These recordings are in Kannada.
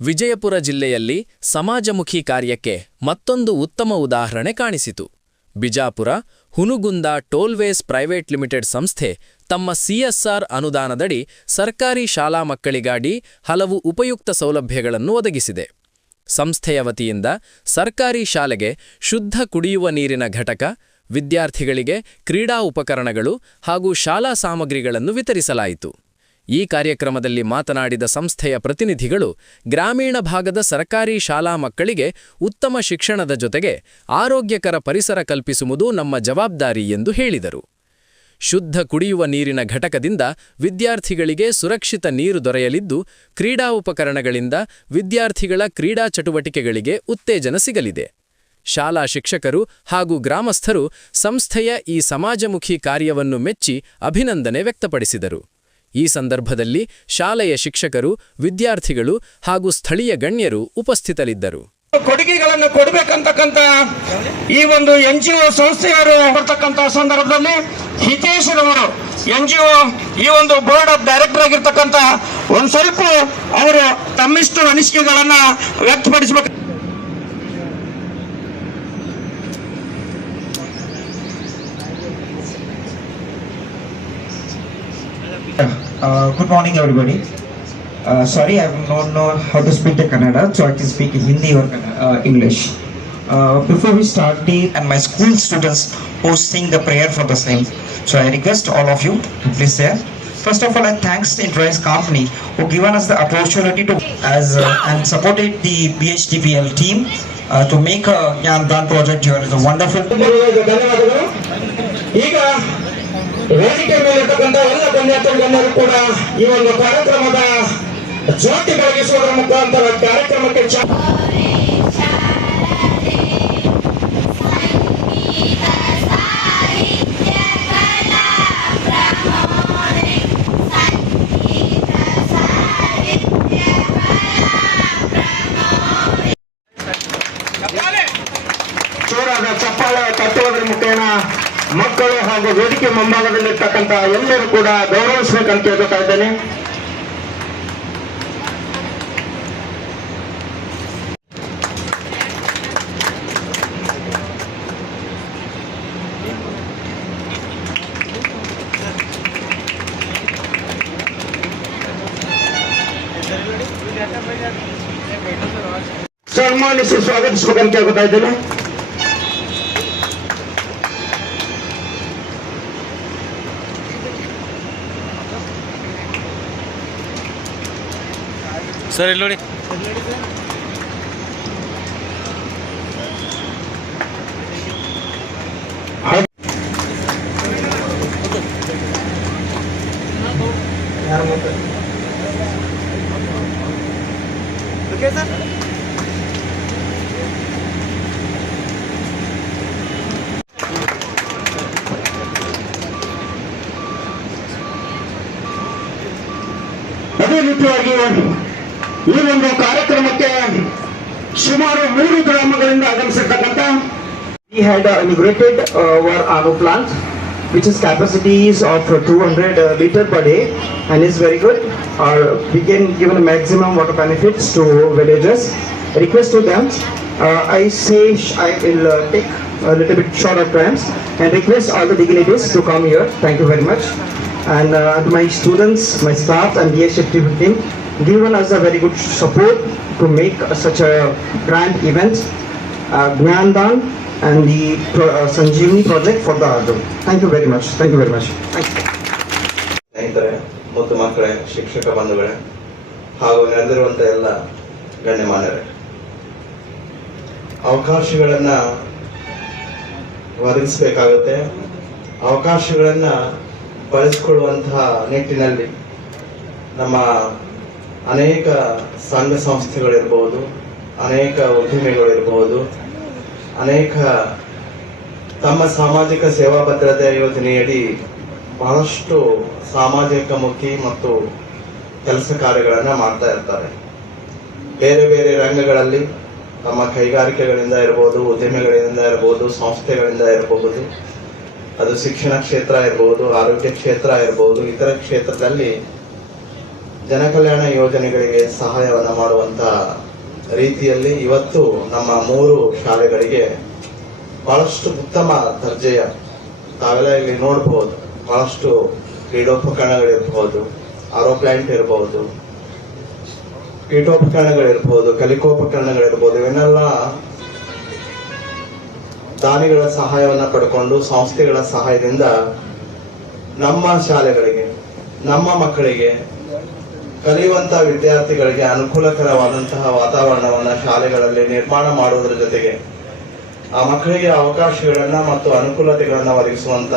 ವಿಜಯಪುರ ಜಿಲ್ಲೆಯಲ್ಲಿ ಸಮಾಜಮುಖಿ ಕಾರ್ಯಕ್ಕೆ ಮತ್ತೊಂದು ಉತ್ತಮ ಉದಾಹರಣೆ ಕಾಣಿಸಿತು. ಬಿಜಾಪುರ ಹುನುಗುಂದ ಟೋಲ್ವೇಸ್ ಪ್ರೈವೇಟ್ ಲಿಮಿಟೆಡ್ ಸಂಸ್ಥೆ ತಮ್ಮ ಸಿಎಸ್ಆರ್ ಅನುದಾನದಡಿ ಸರ್ಕಾರಿ ಶಾಲಾ ಮಕ್ಕಳಿಗಾಗಿ ಹಲವು ಉಪಯುಕ್ತ ಸೌಲಭ್ಯಗಳನ್ನು ಒದಗಿಸಿದೆ. ಸಂಸ್ಥೆಯ ವತಿಯಿಂದ ಸರ್ಕಾರಿ ಶಾಲೆಗೆ ಶುದ್ಧ ಕುಡಿಯುವ ನೀರಿನ ಘಟಕ, ವಿದ್ಯಾರ್ಥಿಗಳಿಗೆ ಕ್ರೀಡಾ ಉಪಕರಣಗಳು ಹಾಗೂ ಶಾಲಾ ಸಾಮಗ್ರಿಗಳನ್ನು ವಿತರಿಸಲಾಯಿತು. ಈ ಕಾರ್ಯಕ್ರಮದಲ್ಲಿ ಮಾತನಾಡಿದ ಸಂಸ್ಥೆಯ ಪ್ರತಿನಿಧಿಗಳು ಗ್ರಾಮೀಣ ಭಾಗದ ಸರ್ಕಾರಿ ಶಾಲಾ ಮಕ್ಕಳಿಗೆ ಉತ್ತಮ ಶಿಕ್ಷಣದ ಜೊತೆಗೆ ಆರೋಗ್ಯಕರ ಪರಿಸರ ಕಲ್ಪಿಸುವುದು ನಮ್ಮ ಜವಾಬ್ದಾರಿ ಎಂದು ಹೇಳಿದರು. ಶುದ್ಧ ಕುಡಿಯುವ ನೀರಿನ ಘಟಕದಿಂದ ವಿದ್ಯಾರ್ಥಿಗಳಿಗೆ ಸುರಕ್ಷಿತ ನೀರು ದೊರೆಯಲಿದ್ದು, ಕ್ರೀಡಾ ಉಪಕರಣಗಳಿಂದ ವಿದ್ಯಾರ್ಥಿಗಳ ಕ್ರೀಡಾ ಚಟುವಟಿಕೆಗಳಿಗೆ ಉತ್ತೇಜನ ಸಿಗಲಿದೆ. ಶಾಲಾ ಶಿಕ್ಷಕರು ಹಾಗೂ ಗ್ರಾಮಸ್ಥರು ಸಂಸ್ಥೆಯ ಈ ಸಮಾಜಮುಖಿ ಕಾರ್ಯವನ್ನು ಮೆಚ್ಚಿ ಅಭಿನಂದನೆ ವ್ಯಕ್ತಪಡಿಸಿದರು. ಈ ಸಂದರ್ಭದಲ್ಲಿ ಶಾಲೆಯ ಶಿಕ್ಷಕರು, ವಿದ್ಯಾರ್ಥಿಗಳು ಹಾಗೂ ಸ್ಥಳೀಯ ಗಣ್ಯರು ಉಪಸ್ಥಿತರಿದ್ದರು. ಕೊಡುಗೆಗಳನ್ನು ಕೊಡಬೇಕಂತಕ್ಕಂಥ ಈ ಒಂದು NGO ಸಂಸ್ಥೆಯವರು ಬರ್ತಕ್ಕಂಥ ಸಂದರ್ಭದಲ್ಲಿ ಹಿತೇಶ್ರವರು NGO ಈ ಒಂದು ಬೋರ್ಡ್ ಆಫ್ ಡೈರೆಕ್ಟರ್ ಆಗಿರ್ತಕ್ಕಂಥ ಒಂದು ಸ್ವಲ್ಪ ಅವರು ತಮ್ಮಿಷ್ಟು ಅನಿಸಿಕೆಗಳನ್ನ ವ್ಯಕ್ತಪಡಿಸಬೇಕು. Good morning, everybody. Sorry, I don't know how to speak the Kannada, so I can speak Hindi or English. Before we start, and my school students who sing the prayer for the same. So I request all of you to please say. First of all, I thanks the Introice company who given us the opportunity to and supported the BHDPL team to make a Gyandan project here. It's a wonderful. ವೇದಿಕೆ ಮೇಲಿರ್ತಕ್ಕಂಥ ಎಲ್ಲ ಗಣ್ಯರು ಕೂಡ ಈ ಒಂದು ಕಾರ್ಯಕ್ರಮದ ಜ್ಯೋತಿ ಬೆಳಗಿಸುವುದರ ಮುಖಾಂತರ ಕಾರ್ಯಕ್ರಮಕ್ಕೆ ಜೋರಾದ ಚಪ್ಪಾಳೆ ತಟ್ಟುವುದರ ಮುಖೇನ ಮಕ್ಕಳು ಹಾಗೂ ವೇದಿಕೆ ಮುಂಭಾಗದಲ್ಲಿರ್ತಕ್ಕಂಥ ಎಲ್ಲರೂ ಕೂಡ ಗೌರವಿಸಬೇಕಂತ ಹೇಳ್ತಾ ಇದ್ದೇನೆ. ಸನ್ಮಾನಿಸಿ ಸ್ವಾಗತಿಸಬೇಕಂತ ಹೇಳ್ತಾ ಇದ್ದೇನೆ. ಸರ್ ಇಲ್ಲಿ ನೋಡಿ. ಅದೇ ರೀತಿಯಾಗಿ ಈ ಒಂದು ಕಾರ್ಯಕ್ರಮಕ್ಕೆ ಸುಮಾರು 3 ಗ್ರಾಮಗಳಿಂದ ಆಗಮಿಸಿರ್ತಕ್ಕಂಥ We had inaugurated our RO plant, which is capacities of 200 liter per day, and is very good. We can give a maximum water benefits to villagers. Request to them. I say I will take a little bit short of times and request all the dignitaries to come here. Thank you very much. And to my students, my staff, and the DHFT team, given us a very good support to make such a grand event, Gyandan and the Sanjeevani project for the Arjun. Thank you very much. Thank you very much. Thank you. ಸ್ನೇಹಿತರೆ, ಮುದ್ದು ಮಕ್ಕಳೇ, ಶಿಕ್ಷಕ ಬಂಧುಗಳೇ ಹಾಗೂ ನೆರೆದಿರುವಂಥ ಎಲ್ಲ ಗಣ್ಯಮಾನ್ಯರೇ, ಅವಕಾಶಗಳನ್ನ ಒದಗಿಸಬೇಕಾಗುತ್ತೆ. ಅವಕಾಶಗಳನ್ನ ಬಳಸಿಕೊಳ್ಳುವಂತಹ ನಿಟ್ಟಿನಲ್ಲಿ ನಮ್ಮ ಅನೇಕ ಸಂಘ ಸಂಸ್ಥೆಗಳಿರ್ಬೋದು, ಅನೇಕ ಉದ್ಯಮಿಗಳಿರ್ಬೋದು, ಅನೇಕ ತಮ್ಮ ಸಾಮಾಜಿಕ ಸೇವಾ ಭದ್ರತೆ ಯೋಜನೆಯಡಿ ಬಹಳಷ್ಟು ಸಾಮಾಜಿಕ ಮುಖಿ ಮತ್ತು ಕೆಲಸ ಕಾರ್ಯಗಳನ್ನು ಮಾಡ್ತಾ ಇರ್ತಾರೆ. ಬೇರೆ ಬೇರೆ ರಂಗಗಳಲ್ಲಿ ತಮ್ಮ ಕೈಗಾರಿಕೆಗಳಿಂದ ಇರ್ಬೋದು, ಉದ್ಯಮಿಗಳಿಂದ ಇರ್ಬೋದು, ಸಂಸ್ಥೆಗಳಿಂದ ಇರಬಹುದು, ಅದು ಶಿಕ್ಷಣ ಕ್ಷೇತ್ರ ಇರ್ಬೋದು, ಆರೋಗ್ಯ ಕ್ಷೇತ್ರ ಇರ್ಬೋದು, ಇತರ ಕ್ಷೇತ್ರದಲ್ಲಿ ಜನಕಲ್ಯಾಣ ಯೋಜನೆಗಳಿಗೆ ಸಹಾಯವನ್ನು ಮಾಡುವಂತ ರೀತಿಯಲ್ಲಿ ಇವತ್ತು ನಮ್ಮ 3 ಶಾಲೆಗಳಿಗೆ ಬಹಳಷ್ಟು ಉತ್ತಮ ದರ್ಜೆಯ, ತಾವೆಲ್ಲ ಇಲ್ಲಿ ನೋಡಬಹುದು, ಬಹಳಷ್ಟು ಕ್ರೀಡೋಪಕರಣಗಳಿರ್ಬಹುದು, ಆರೋ ಪ್ಲಾಂಟ್ ಇರಬಹುದು, ಪೀಠೋಪಕರಣಗಳಿರ್ಬಹುದು, ಕಲಿಕೋಪಕರಣಗಳಿರ್ಬಹುದು, ಇವನ್ನೆಲ್ಲ ದಾನಿಗಳ ಸಹಾಯವನ್ನು ಪಡ್ಕೊಂಡು ಸಂಸ್ಥೆಗಳ ಸಹಾಯದಿಂದ ನಮ್ಮ ಶಾಲೆಗಳಿಗೆ, ನಮ್ಮ ಮಕ್ಕಳಿಗೆ, ಕಲಿಯುವಂತ ವಿದ್ಯಾರ್ಥಿಗಳಿಗೆ ಅನುಕೂಲಕರವಾದಂತಹ ವಾತಾವರಣವನ್ನು ಶಾಲೆಗಳಲ್ಲಿ ನಿರ್ಮಾಣ ಮಾಡುವುದರ ಜೊತೆಗೆ ಆ ಮಕ್ಕಳಿಗೆ ಅವಕಾಶಗಳನ್ನ ಮತ್ತು ಅನುಕೂಲತೆಗಳನ್ನ ಒದಗಿಸುವಂತ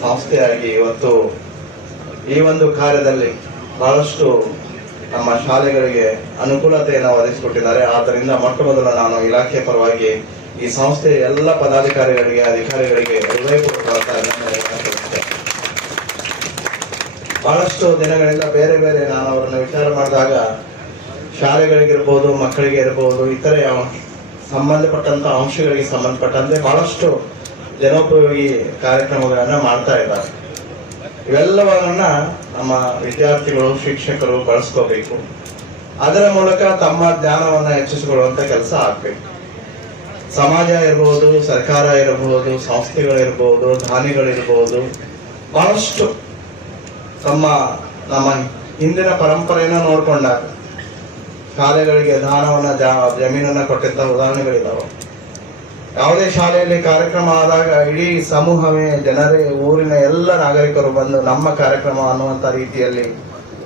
ಸಂಸ್ಥೆಯಾಗಿ ಇವತ್ತು ಈ ಒಂದು ಕಾರ್ಯದಲ್ಲಿ ಬಹಳಷ್ಟು ನಮ್ಮ ಶಾಲೆಗಳಿಗೆ ಅನುಕೂಲತೆಯನ್ನು ಒದಗಿಸಿಕೊಟ್ಟಿದ್ದಾರೆ. ಆದ್ದರಿಂದ ಮೊಟ್ಟ ಮೊದಲು ನಾನು ಇಲಾಖೆ ಪರವಾಗಿ ಈ ಸಂಸ್ಥೆಯ ಎಲ್ಲ ಪದಾಧಿಕಾರಿಗಳಿಗೆ, ಅಧಿಕಾರಿಗಳಿಗೆ ಹೃದಯಪೂರ್ವಕವಾದ ಅಭಿನಂದನೆಗಳನ್ನು. ಬಹಳಷ್ಟು ದಿನಗಳಿಂದ ಬೇರೆ ಬೇರೆ ನಾನು ಅವರನ್ನು ವಿಚಾರ ಮಾಡಿದಾಗ ಶಾಲೆಗಳಿಗಿರ್ಬೋದು, ಮಕ್ಕಳಿಗೆ ಇರಬಹುದು, ಇತರೆ ಸಂಬಂಧಪಟ್ಟಂತ ಅಂಶಗಳಿಗೆ ಸಂಬಂಧಪಟ್ಟಂತೆ ಬಹಳಷ್ಟು ಜನೋಪಯೋಗಿ ಕಾರ್ಯಕ್ರಮಗಳನ್ನ ಮಾಡ್ತಾ ಇದ್ದಾರೆ. ಇವೆಲ್ಲವನ್ನ ನಮ್ಮ ವಿದ್ಯಾರ್ಥಿಗಳು, ಶಿಕ್ಷಕರು ಬಳಸ್ಕೋಬೇಕು. ಅದರ ಮೂಲಕ ತಮ್ಮ ಜ್ಞಾನವನ್ನ ಹೆಚ್ಚಿಸಿಕೊಳ್ಳುವಂತ ಕೆಲಸ ಆಗ್ಬೇಕು. ಸಮಾಜ ಇರಬಹುದು, ಸರ್ಕಾರ ಇರಬಹುದು, ಸಂಸ್ಥೆಗಳಿರ್ಬಹುದು, ದಾನಿಗಳಿರ್ಬಹುದು, ಬಹಳಷ್ಟು ನಮ್ಮ ಹಿಂದಿನ ಪರಂಪರೆಯನ್ನು ನೋಡ್ಕೊಂಡಾಗ ಶಾಲೆಗಳಿಗೆ ದಾನವನ್ನ ಜಮೀನನ್ನ ಕೊಟ್ಟಿದ್ದ ಉದಾಹರಣೆಗಳಿದಾವೆ. ಯಾವುದೇ ಶಾಲೆಯಲ್ಲಿ ಕಾರ್ಯಕ್ರಮ ಆದಾಗ ಇಡೀ ಸಮೂಹವೇ, ಜನರೇ, ಊರಿನ ಎಲ್ಲ ನಾಗರಿಕರು ಬಂದು ನಮ್ಮ ಕಾರ್ಯಕ್ರಮ ಅನ್ನುವಂತ ರೀತಿಯಲ್ಲಿ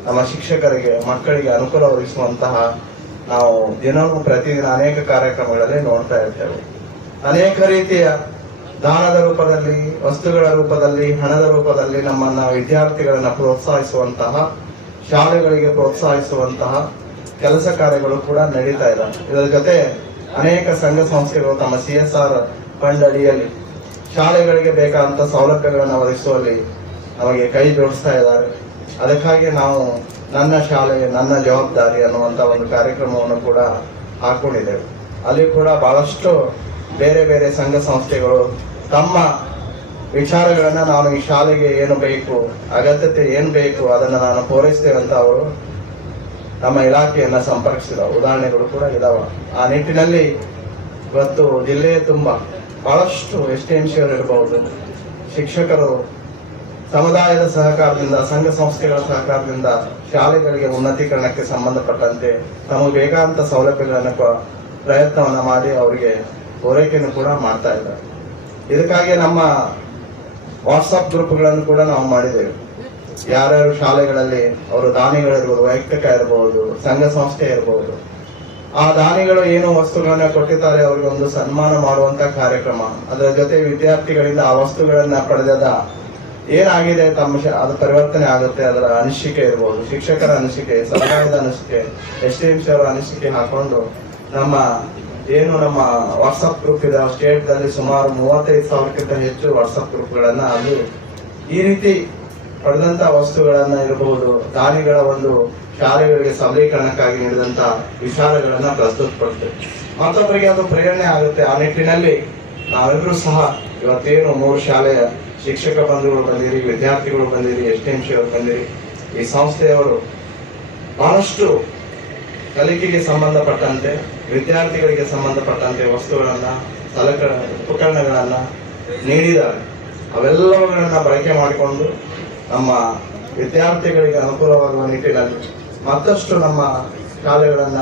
ನಮ್ಮ ಶಿಕ್ಷಕರಿಗೆ, ಮಕ್ಕಳಿಗೆ ಅನುಕೂಲ ಒದಗಿಸುವಂತಹ ನಾವು ದಿನವೂ ಪ್ರತಿದಿನ ಅನೇಕ ಕಾರ್ಯಕ್ರಮಗಳಲ್ಲಿ ನೋಡ್ತಾ ಇರ್ತೇವೆ. ಅನೇಕ ರೀತಿಯ ದಾನದ ರೂಪದಲ್ಲಿ, ವಸ್ತುಗಳ ರೂಪದಲ್ಲಿ, ಹಣದ ರೂಪದಲ್ಲಿ ನಮ್ಮನ್ನ ವಿದ್ಯಾರ್ಥಿಗಳನ್ನ ಪ್ರೋತ್ಸಾಹಿಸುವಂತಹ, ಶಾಲೆಗಳಿಗೆ ಪ್ರೋತ್ಸಾಹಿಸುವಂತಹ ಕೆಲಸ ಕಾರ್ಯಗಳು ಕೂಡ ನಡೀತಾ ಇದ್ದಾವೆ. ಇದರ ಜೊತೆ ಅನೇಕ ಸಂಘ ಸಂಸ್ಥೆಗಳು ತಮ್ಮ CSR ಫಂಡ್ ಅಡಿಯಲ್ಲಿ ಶಾಲೆಗಳಿಗೆ ಬೇಕಾದಂತ ಸೌಲಭ್ಯಗಳನ್ನು ಒದಗಿಸುವಲ್ಲಿ ನಮಗೆ ಕೈ ಜೋಡಿಸ್ತಾ ಇದ್ದಾರೆ. ಅದಕ್ಕಾಗಿ ನಾವು ನನ್ನ ಶಾಲೆ ನನ್ನ ಜವಾಬ್ದಾರಿ ಅನ್ನುವಂತ ಒಂದು ಕಾರ್ಯಕ್ರಮವನ್ನು ಕೂಡ ಹಾಕೊಂಡಿದ್ದೇವೆ. ಅಲ್ಲಿ ಕೂಡ ಬಹಳಷ್ಟು ಬೇರೆ ಬೇರೆ ಸಂಘ ಸಂಸ್ಥೆಗಳು ತಮ್ಮ ವಿಚಾರಗಳನ್ನ, ನಾನು ಈ ಶಾಲೆಗೆ ಏನು ಬೇಕು, ಅಗತ್ಯತೆ ಏನು ಬೇಕು ಅದನ್ನು ನಾನು ಪೂರೈಸ್ತೇವೆ ಅಂತ ಅವರು ನಮ್ಮ ಇಲಾಖೆಯನ್ನ ಸಂಪರ್ಕಿಸಿದ ಉದಾಹರಣೆಗಳು ಕೂಡ ಇದಾವ. ಆ ನಿಟ್ಟಿನಲ್ಲಿ ಇವತ್ತು ಜಿಲ್ಲೆಯ ತುಂಬ ಬಹಳಷ್ಟು ಎಸ್ಟಿಎಂಸಿಗಳು ಇರಬಹುದು, ಶಿಕ್ಷಕರು ಸಮುದಾಯದ ಸಹಕಾರದಿಂದ, ಸಂಘ ಸಂಸ್ಥೆಗಳ ಸಹಕಾರದಿಂದ ಶಾಲೆಗಳಿಗೆ ಉನ್ನತೀಕರಣಕ್ಕೆ ಸಂಬಂಧಪಟ್ಟಂತೆ ತಮಗೆ ಬೇಕಾದಂತ ಸೌಲಭ್ಯಗಳನ್ನು ಪ್ರಯತ್ನವನ್ನ ಮಾಡಿ ಅವರಿಗೆ ಪೂರೈಕೆಯನ್ನು ಕೂಡ ಮಾಡ್ತಾ ಇದ್ದಾರೆ. ಇದಕ್ಕಾಗಿ ನಮ್ಮ ವಾಟ್ಸಪ್ ಗ್ರೂಪ್ಗಳನ್ನು ಕೂಡ ನಾವು ಮಾಡಿದ್ದೇವೆ. ಯಾರ್ಯಾರು ಶಾಲೆಗಳಲ್ಲಿ ಅವರು ದಾನಿಗಳಿರ್ಬೋದು, ವೈಯಕ್ತಿಕ ಇರಬಹುದು, ಸಂಘ ಸಂಸ್ಥೆ ಇರಬಹುದು, ಆ ದಾನಿಗಳು ಏನು ವಸ್ತುಗಳನ್ನ ಕೊಟ್ಟಿದ್ದಾರೆ ಅವರಿಗೆ ಒಂದು ಸನ್ಮಾನ ಮಾಡುವಂತ ಕಾರ್ಯಕ್ರಮ. ಅದರ ಜೊತೆ ವಿದ್ಯಾರ್ಥಿಗಳಿಂದ ಆ ವಸ್ತುಗಳನ್ನ ಪಡೆದ ಏನಾಗಿದೆ ತಮ್ಮ ಅದು ಪರಿವರ್ತನೆ ಆಗುತ್ತೆ, ಅದರ ಅನಿಸಿಕೆ ಇರಬಹುದು, ಶಿಕ್ಷಕರ ಅನಿಸಿಕೆ, ಸಮುದಾಯದ ಅನಿಸಿಕೆ, STMC ಅವರ ಅನಿಸಿಕೆ ಹಾಕೊಂಡು ನಮ್ಮ ವಾಟ್ಸಪ್ ಗ್ರೂಪ್ ಇದೆ, ಸ್ಟೇಟ್ ದಲ್ಲಿ ಸುಮಾರು 35,000ಕ್ಕಿಂತ ಹೆಚ್ಚು ವಾಟ್ಸಪ್ ಗ್ರೂಪ್ಗಳನ್ನ ಅಲ್ಲಿ ಈ ರೀತಿ ಪಡೆದಂತ ವಸ್ತುಗಳನ್ನ ಇರಬಹುದು, ದಾನಿಗಳ ಒಂದು ಶಾಲೆಗಳಿಗೆ ಸಬಲೀಕರಣಕ್ಕಾಗಿ ನೀಡಿದಂತ ವಿಚಾರಗಳನ್ನ ಪ್ರಸ್ತುತಪಡ್ತೇವೆ. ಮತ್ತೊಬ್ಬರಿಗೆ ಅದು ಪ್ರೇರಣೆ ಆಗುತ್ತೆ. ಆ ನಿಟ್ಟಿನಲ್ಲಿ ನಾವೆಲ್ಲರೂ ಸಹ ಇವತ್ತೇನು 3 ಶಾಲೆಯ ಶಿಕ್ಷಕ ಬಂಧುಗಳು ಬಂದಿರಿ, ವಿದ್ಯಾರ್ಥಿಗಳು ಬಂದಿರಿ, STMC ಅವರು ಬಂದಿರಿ, ಈ ಸಂಸ್ಥೆಯವರು ಬಹಳಷ್ಟು ಕಲಿಕೆಗೆ ಸಂಬಂಧಪಟ್ಟಂತೆ, ವಿದ್ಯಾರ್ಥಿಗಳಿಗೆ ಸಂಬಂಧಪಟ್ಟಂತೆ ವಸ್ತುಗಳನ್ನ, ಉಪಕರಣಗಳನ್ನ ನೀಡಿದ್ದಾರೆ. ಅವೆಲ್ಲವುಗಳನ್ನ ಬಳಕೆ ಮಾಡಿಕೊಂಡು ನಮ್ಮ ವಿದ್ಯಾರ್ಥಿಗಳಿಗೆ ಅನುಕೂಲವಾಗುವ ನಿಟ್ಟಿನಲ್ಲಿ ಮತ್ತಷ್ಟು ನಮ್ಮ ಶಾಲೆಗಳನ್ನ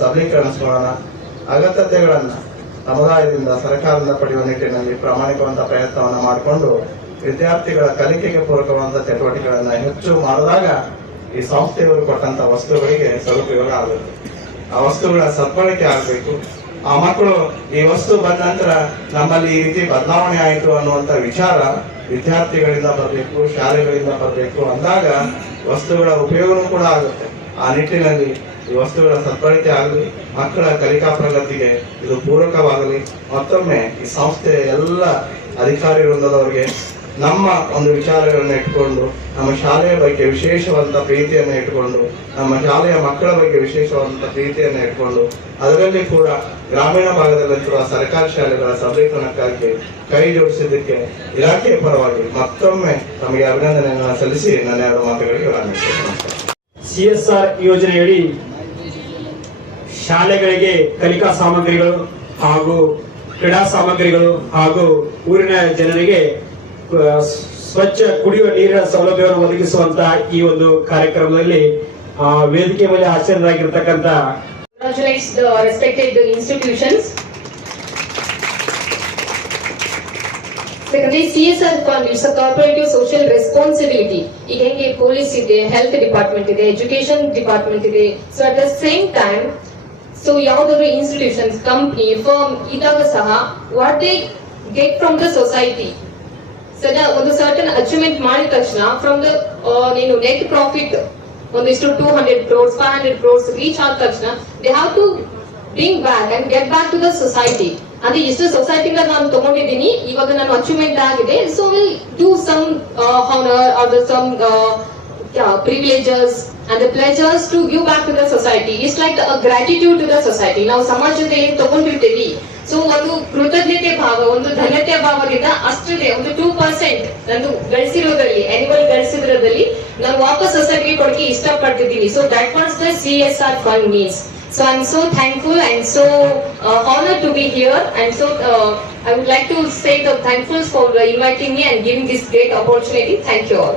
ಸಬಲೀಕರಣಿಸೋಣ, ಅಗತ್ಯತೆಗಳನ್ನ ಸಮುದಾಯದಿಂದ, ಸರ್ಕಾರದಿಂದ ಪಡೆಯುವ ನಿಟ್ಟಿನಲ್ಲಿ ಪ್ರಾಮಾಣಿಕವಾದ ಪ್ರಯತ್ನವನ್ನು ಮಾಡಿಕೊಂಡು ವಿದ್ಯಾರ್ಥಿಗಳ ಕಲಿಕೆಗೆ ಪೂರಕವಾದ ಚಟುವಟಿಕೆಗಳನ್ನ ಹೆಚ್ಚು ಮಾಡಿದಾಗ ಈ ಸಂಸ್ಥೆಯವರು ಕೊಟ್ಟಂತ ವಸ್ತುಗಳಿಗೆ ಸದುಪಯೋಗ ಆಗುತ್ತೆ. ಆ ವಸ್ತುಗಳ ಸದ್ಬಳಕೆ ಆಗಬೇಕು. ಆ ಮಕ್ಕಳು ಈ ವಸ್ತು ಬಂದ ನಂತರ ನಮ್ಮಲ್ಲಿ ಈ ರೀತಿ ಬದಲಾವಣೆ ಆಯಿತು ಅನ್ನುವಂತ ವಿಚಾರ ವಿದ್ಯಾರ್ಥಿಗಳಿಂದ ಬರಬೇಕು, ಶಾಲೆಗಳಿಂದ ಬರಬೇಕು ಅಂದಾಗ ವಸ್ತುಗಳ ಉಪಯೋಗನೂ ಕೂಡ ಆಗುತ್ತೆ. ಆ ನಿಟ್ಟಿನಲ್ಲಿ ಈ ವಸ್ತುಗಳ ಸದ್ಬಳಕೆ ಆಗಲಿ, ಮಕ್ಕಳ ಕಲಿಕಾ ಪ್ರಗತಿಗೆ ಇದು ಪೂರಕವಾಗಲಿ. ಮತ್ತೊಮ್ಮೆ ಈ ಸಂಸ್ಥೆಯ ಎಲ್ಲ ಅಧಿಕಾರಿ ವೃಂದದವರಿಗೆ ನಮ್ಮ ಒಂದು ವಿಚಾರಗಳನ್ನು ಇಟ್ಕೊಂಡು, ನಮ್ಮ ಶಾಲೆಯ ಬಗ್ಗೆ ವಿಶೇಷವಾದಂತಹ ಪ್ರೀತಿಯನ್ನು ಇಟ್ಕೊಂಡು, ನಮ್ಮ ಶಾಲೆಯ ಮಕ್ಕಳ ಬಗ್ಗೆ ವಿಶೇಷವಾದಂತಹ ಪ್ರೀತಿಯನ್ನು ಇಟ್ಕೊಂಡು, ಅದರಲ್ಲಿ ಕೂಡ ಗ್ರಾಮೀಣ ಭಾಗದಲ್ಲಿರುವ ಸರ್ಕಾರಿ ಶಾಲೆಗಳ ಸಬಲೀಕರಣಕ್ಕಾಗಿ ಕೈ ಜೋಡಿಸಿದ್ದಕ್ಕೆ ಇಲಾಖೆಯ ಪರವಾಗಿ ಮತ್ತೊಮ್ಮೆ ನಮಗೆ ಅಭಿನಂದನೆಗಳನ್ನು ಸಲ್ಲಿಸಿ ನನ್ನ 2 ಮಾತುಗಳಿಗೆ ವಿರಾಮ. CSR ಯೋಜನೆಯಡಿ ಶಾಲೆಗಳಿಗೆ ಕಲಿಕಾ ಸಾಮಗ್ರಿಗಳು ಹಾಗೂ ಕ್ರೀಡಾ ಸಾಮಗ್ರಿಗಳು ಹಾಗೂ ಊರಿನ ಜನರಿಗೆ ಸ್ವಚ್ಛ ಕುಡಿಯುವ ನೀರಿನ ಸೌಲಭ್ಯವನ್ನು ಒದಗಿಸುವಂತಹ ಈ ಒಂದು ಕಾರ್ಯಕ್ರಮದಲ್ಲಿ ವೇದಿಕೆ ಮೇಲೆ ಹಾಜರಾಗಿರ್ತಕ್ಕಂಥ Congratulates the respected institutions. Secondly, CSR fund is a corporative social responsibility. ಈಗ ಹೆಂಗೆ ಪೊಲೀಸ್ ಇದೆ, ಹೆಲ್ತ್ ಡಿಪಾರ್ಟ್ಮೆಂಟ್ ಇದೆ, ಎಜುಕೇಶನ್ ಡಿಪಾರ್ಟ್ಮೆಂಟ್ ಇದೆ. So at the same time so ಯಾವ್ದಾದ್ರು ಇನ್ಸ್ಟಿಟ್ಯೂಷನ್ಸ್, ಕಂಪ್ನಿ, ಫರ್ಮ್ ಇದ್ದಾಗ ಸಹ what they get from the society, ಒಂದು ಸರ್ಟನ್ ಅಚೀವ್ಮೆಂಟ್ ಮಾಡಿದ ತಕ್ಷಣ ಫ್ರಮ್ ದ ನೀನು ನೆಟ್ ಪ್ರಾಫಿಟ್ ಒಂದಿಷ್ಟು 200 crores 500 crores ರೀಚ್ ಆದ ತಕ್ಷಣ they have to bring back and get back to the society. ಅದೇ ಇಷ್ಟು ಸೊಸೈಟಿಯಿಂದ ನಾನು ತಗೊಂಡಿದ್ದೀನಿ, ಇವಾಗ ನಾನು ಅಚೀವ್ಮೆಂಟ್ ಆಗಿದೆ, so will do some honour or some privileges and the pleasures to give back to the society. It's like a gratitude to the society. ನಾವು ಸಮಾಜದ ಏನ್ ತಗೊಂಡಿರ್ತೀವಿ, ಸೊ ಒಂದು ಕೃತಜ್ಞತೆ ಭಾವ, ಒಂದು ಧನ್ಯತೆ ಭಾವದಿಂದ ಅಷ್ಟಿದೆ, ಒಂದು 2% ನಾನು ಗಳಿಸಿರೋದ್ರಲ್ಲಿ, ಆನ್ಯುವಲ್ ಗಳಿಸಿರೋದ್ರಲ್ಲಿ ನಾನು ವಾಪಸ್ ಸೊಸೈಟಿಗೆ ಕೊಡಕ್ಕೆ ಇಷ್ಟಪಡ್ತಿದ್ದೀನಿ. So that what's the CSR fund means. So I'm so thankful and so honored to be here, and so I would like to say the thankfuls for inviting me and giving this great opportunity. Thank you all.